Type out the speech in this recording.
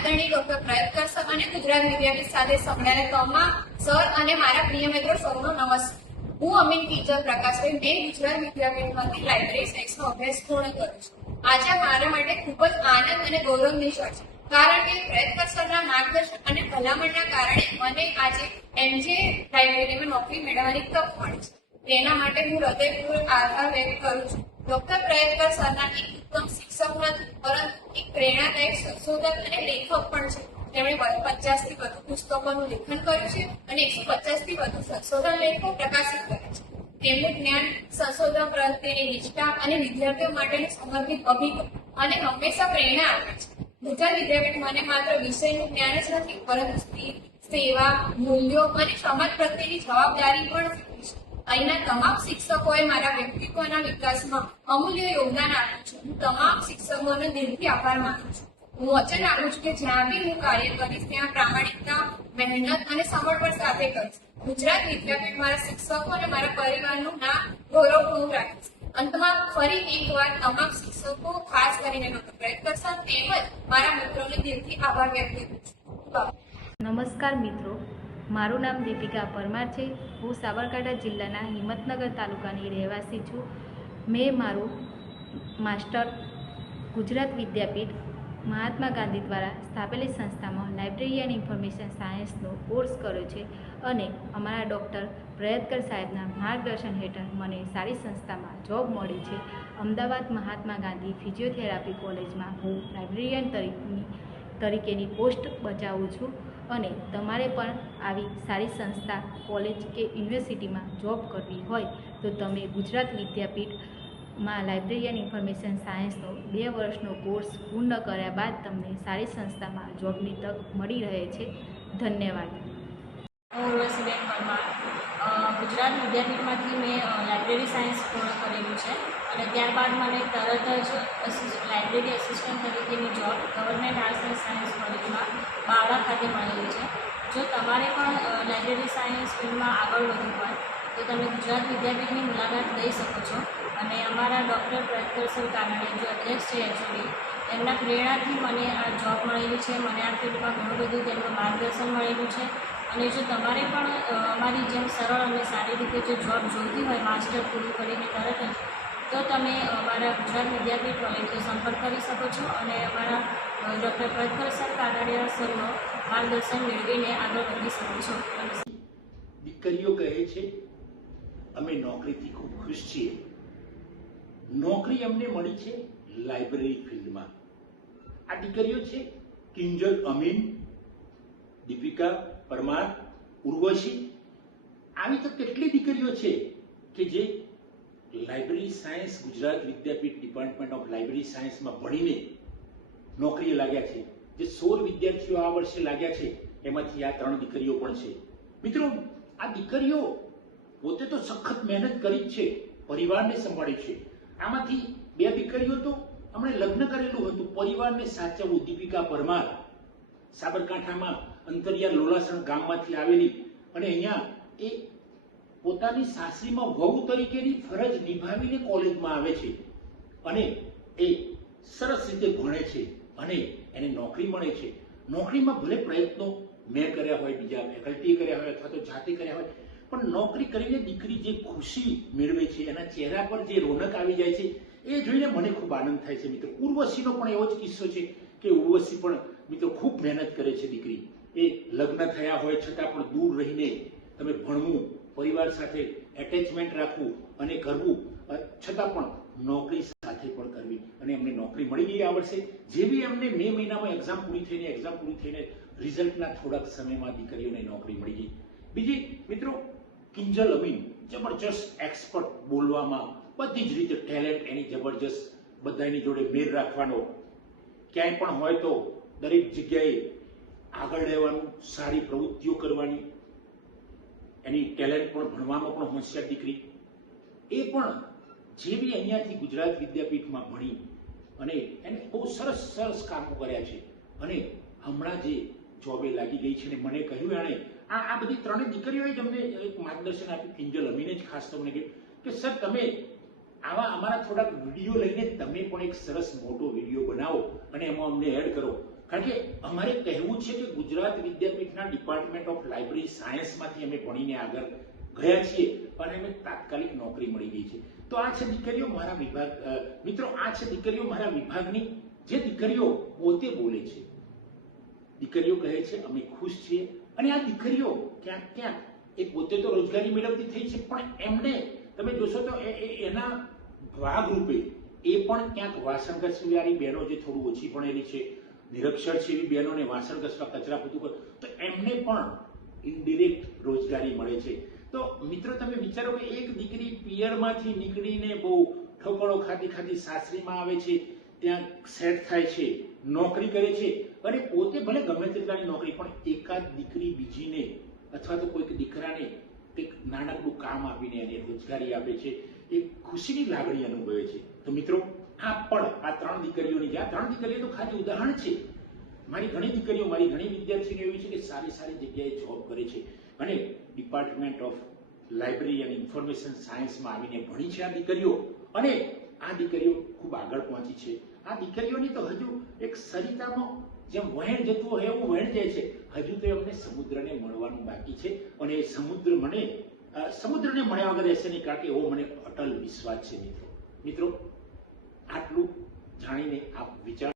આદરણીય doctor પ્રયત્કર sir અને ગુજરાત વિદ્યાપીઠ સાથે સંકળાયેલા તમામ સર અને મારા પ્રિય મિત્રો સૌનો નમસ્કાર. હું અમીન ટીચર પ્રકાશભાઈ મેં ગુજરાત વિદ્યાપીઠમાંથી લાઇબ્રેરી સાયન્સનો અભ્યાસ પૂર્ણ કર્યો છે. આજે મારા માટે ખૂબ જ આનંદ અને ગૌરવની ક્ષણ છે, કારણ કે પ્રયત્કર સરના માર્ગદર્શન અને ભલામણના કારણે મને આજે એમજે લાઇબ્રેરીમાં નોકરી મેળવવાની તક મળી છે. તેના માટે હું હૃદયપૂર્વક આભાર વ્યક્ત કરું છું. ડોક્ટર પ્રયત્કર સરના એક ઉત્તમ શિક્ષક નથી, પરંતુ એક પ્રેરણાદાયક સંશોધક અને લેખક પણ છે. તેમણે 50 થી વધુ પુસ્તકોનું લેખન કર્યું છે અને 150 થી વધુ સંશોધન લેખો પ્રકાશિત કર્યા છે. તેમનું જ્ઞાન, સંશોધન પ્રત્યેની નિષ્ઠા અને વિદ્યાર્થીઓ માટેનું સમર્પિત અભિગમ અને હંમેશા પ્રેરણા આપે છે. ગુજરાત વિદ્યાપીઠ મને માત્ર વિષયનું જ્ઞાન જ નથી, પરંતુ સેવા, મૂલ્યો અને સમાજ પ્રત્યેની જવાબદારી પણ શીખવી છે. અહીંના તમામ શિક્ષકોએ મારા વ્યક્તિત્વના વિકાસમાં અમૂલ્ય યોગદાન આપ્યું છે. હું તમામ શિક્ષકોનો દિલથી આભાર માનું છું. હું વચન આપું છું કે જ્યાં બી હું કાર્ય કરીશ ત્યાં પ્રામાણિકતા, મહેનત અને સમર્પણ સાથે કરીશ. ગુજરાત વિદ્યાપીઠ મારા શિક્ષકો અને મારા પરિવારનું નામ ગૌરવપૂર્ણ રાખીશ. અંતમાં ફરી એકવાર તમામ શિક્ષકો, ખાસ કરીને ડોક્ટર પ્રયત્કર સર તેમજ મારા મિત્રોને દિલથી આભાર વ્યક્ત કરું છું. નમસ્કાર મિત્રો, મારું નામ દીપિકા પરમાર છે. હું સાબરકાંઠા જિલ્લાના હિંમતનગર તાલુકાની રહેવાસી છું. મેં મારું માસ્ટર ગુજરાત વિદ્યાપીઠ મહાત્મા ગાંધી દ્વારા સ્થાપેલી સંસ્થામાં લાઇબ્રેરી એન્ડ ઇન્ફોર્મેશન સાયન્સનો કોર્સ કર્યો છે અને અમારા ડૉક્ટર પ્રયત્કર સાહેબના માર્ગદર્શન હેઠળ મને સારી સંસ્થામાં જોબ મળી છે. અમદાવાદ મહાત્મા ગાંધી ફિઝિયોથેરાપી કોલેજમાં હું લાઇબ્રેરિયન તરીકેની પોસ્ટ બજાવું છું અને તમારે પણ આવી સારી સંસ્થા, કોલેજ કે યુનિવર્સિટીમાં જોબ કરવી હોય તો તમે ગુજરાત વિદ્યાપીઠમાં લાઇબ્રેરી એન્ડ ઇન્ફોર્મેશન સાયન્સનો 2 વર્ષનો કોર્સ પૂર્ણ કર્યા બાદ તમને સારી સંસ્થામાં જોબની તક મળી રહે છે. ધન્યવાદ. હું ઉર્વશીબેન પરમાર ગુજરાત વિદ્યાપીઠમાંથી મેં લાઇબ્રેરી સાયન્સ પૂર્ણ કરેલું છે અને ત્યારબાદ મને તરત જ લાઇબ્રેરી આસિસ્ટન્ટ તરીકેની job government arts and science કોલેજમાં બાવળા ખાતે મળેલી છે. જો તમારે પણ લાઇબ્રેરી સાયન્સ ફિલ્ડમાં આગળ વધવું હોય તો તમે ગુજરાત વિદ્યાપીઠની મુલાકાત લઈ શકો છો અને અમારા ડૉક્ટર પ્રયત્કર સર કાનાણી, જે અધ્યક્ષ છે એચઓડી, એમના પ્રેરણાથી મને આ જોબ મળેલી છે. મને આ ફિલ્ડમાં ઘણું બધું તેમનું માર્ગદર્શન મળેલું છે અને જો તમારે પણ અમારી જેમ સરળ અને સારી રીતે જો જોબ જોઈતી હોય માસ્ટર પૂરું કરીને તરત જ, તો તમે અમારા ગુજરાત વિદ્યાપીઠ કોલેજનો સંપર્ક કરી શકો છો અને અમારા ડૉક્ટર પ્રયત્કર સર કાનાડિયા સરનો માર્ગદર્શન મેળવીને આગળ વધી શકો છો. દીકરીઓ કહે છે અમે નોકરીથી ખૂબ ખુશ છીએ. નોકરી અમને મળી છે લાઇબ્રેરી ફિલ્ડમાં. આ દીકરીઓ છે કિંજલ અમીન, દીપિકા પરમાર, ઉર્વશી. આવી તો કેટલી દીકરીઓ છે કે જે library science Gujarat Vidyapith department of library સાયન્સમાં ભણીને નોકરીએ લાગ્યા છે. જે 16 વિદ્યાર્થીઓ આ વર્ષે લાગ્યા છે એમાંથી આ 3 દીકરીઓ પણ છે. મિત્રો, આ દીકરીઓ પોતે તો સખત મહેનત કરી જ છે, પરિવારને સંભાળે છે. આમાંથી 2 દીકરીઓ તો હમણે લગ્ન કરેલું હતું, પરિવારને સાચવવું. દીપિકા પરમાર સાબરકાંઠામાં અંતરિયાળ લોલાસણ ગામમાંથી આવેલી અને અહીંયા એ પોતાની સાસરીમાં વહુ તરીકેની ફરજ નિભાવીને કોલેજમાં આવે છે અને એ સરસ રીતે ભણે છે અને એને નોકરી મળે છે. નોકરીમાં ભલે પ્રયત્નો મેં કર્યા હોય, બીજા ફેકલ્ટીએ કર્યા હોય અથવા તો જાતે કર્યા હોય, પણ નોકરી કરીને દીકરી જે ખુશી મેળવે છે, એના ચહેરા પર જે રોનક આવી જાય છે, એ જોઈને મને ખૂબ આનંદ થાય છે. મિત્રો, ઉર્વશીનો પણ એવો જ કિસ્સો છે કે ઉર્વશી પણ મિત્રો ખૂબ મહેનત કરે છે. દીકરી એ લગ્ન થયા હોય છતાં પણ દૂર રહીને તમે ભણવું, પરિવાર સાથે એટેચમેન્ટ રાખવું અને કરવું, છતાં પણ નોકરી સાથે પણ કરવી અને એમને નોકરી મળી ગઈ આ વર્ષે. જેવી એમને મે મહિનામાં એક્ઝામ પૂરી થઈને રિઝલ્ટના થોડાક સમયમાં દીકરીઓને નોકરી મળી ગઈ. બીજી મિત્રો કિંજલ અમીન, જબરજસ્ત એક્સપર્ટ બોલવામાં, બધી જ રીતે ટેલેન્ટ એની જબરજસ્ત, બધાની જોડે મેળ રાખવાનો, ક્યાંય પણ હોય તો દરેક જગ્યાએ આગળ રહેવાનું, સારી પ્રવૃત્તિઓ કરવાની, એની ટેલેન્ટ પણ, ભણવામાં પણ હોશિયાર દીકરી. એ પણ જેવી અહીંયાથી ગુજરાત વિદ્યાપીઠમાં ભણી અને એને બહુ સરસ કામો કર્યા છે અને હમણાં જે જોબે લાગી ગઈ છે. ને મને કહ્યું એણે આ બધી 3 દીકરીઓએ જ અમને એક માર્ગદર્શન આપ્યું. કિંજલ અમીને જ ખાસ તો મને કહ્યું કે સર તમે આવા અમારા થોડાક વિડીયો લઈને તમે પણ એક સરસ મોટો વિડીયો બનાવો અને એમાં અમને એડ કરો. કારણ કે અમારે કહેવું છે કે ગુજરાત વિદ્યાપીઠના ડિપાર્ટમેન્ટ ઓફ લાઇબ્રેરી સાયન્સમાંથી અમે ભણીને આગળ ગયા છીએ અને અમે તાત્કાલિક નોકરી મળી ગઈ છે. તો આ છે દીકરીઓ મારા વિભાગ. મિત્રો, આ છે દીકરીઓ મારા વિભાગની જે દીકરીઓ પોતે બોલે છે. દીકરીઓ કહે છે અમે ખુશ છીએ, અને આ દીકરીઓ ક્યાંક ક્યાંક એ પોતે તો રોજગારી મેળવતી થઈ છે, પણ એમને તમે જોશો તો એના ભાગરૂપે એ પણ ક્યાંક વાસણ ઘસવાળી બહેનો જે થોડું ઓછી ભણેલી છે, નિરક્ષર છે એવી બહેનોને વાસણ ઘસવા, કચરા પોતું કરે, તો એમને પણ ઇનડિરેક્ટ રોજગારી મળે છે. તો મિત્રો, તમે વિચારો કે એક દીકરી પિયરમાંથી નીકળીને બહુ ઠોકળો ખાતી સાસરીમાં આવે છે, ત્યાં સેટ થાય છે, નોકરી કરે છે, અને પોતે ભલે ગમે તેટલાની નોકરી, પણ એકાદ દીકરી બીજીને અથવા તો કોઈક દીકરાને કંઈક નાનકડું કામ આપીને એને રોજગારી આપે છે, એ ખુશીની લાગણી અનુભવે છે. તો મિત્રો, આ પણ આ 3 દીકરીઓની, આ 3 દીકરીઓ તો ખાલી ઉદાહરણ છે. મારી ઘણી દીકરીઓ, મારી ઘણી વિદ્યાર્થીઓ એવી છે કે સારી જગ્યાએ જોબ કરે છે, અને ડિપાર્ટમેન્ટ ઓફ લાઇબ્રેરી અને ઇન્ફોર્મેશન સાયન્સમાં આવીને ભણી છે આ દીકરીઓ, અને આ દીકરીઓ ખૂબ આગળ પહોંચી છે. આ દીકરીઓની તો હજુ એક સરિતામાં જેમ વહેણ જતું હોય એવું વહેણ જાય છે. હજુ તો એમને સમુદ્રને મળવાનું બાકી છે, અને એ સમુદ્રને મળ્યા વગર રહેશે નહીં, કારણ કે એવો મને અટલ વિશ્વાસ છે. મિત્રો, આટલું જાણીને આપ વિચાર